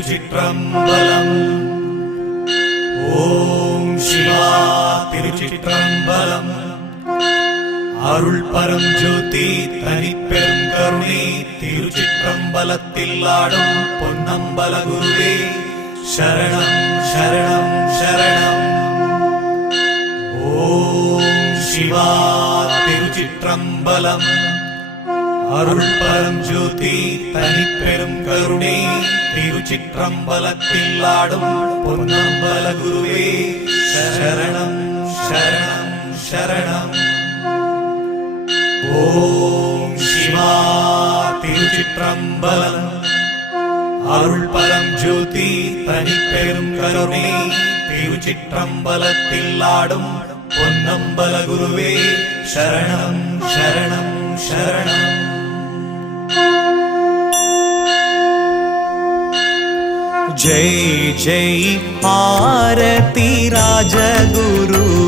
திருச்சிற்றம்பலம். ஓம் சிவா திருச்சிற்றம்பலம். அருள் பரம் ஜோதி தனிப்பெரும் கருணை திருச்சிற்றம்பலத்தில் ஆடும் பொன்னம்பல குருவே சரணம் சரணம் சரணம். ஓம் சிவா திருச்சிற்றம்பலம். அருள் பரம் ஜோதி தனிப்பெரும் கருணை திருச்சிற்றம்பலத்தில் ஆடும் பொன்னம்பல குருவே சரணம் சரணம் சரணம். ஓம் சிவா திருச்சிற்றம்பலம். அருள் பரம் ஜோதி தனிப்பெரும் கருணை திருச்சிற்றம்பலத்தில் ஆடும் பொன்னம்பல குருவே சரணம் சரணம் சரணம். जय जय आरती राजगुरु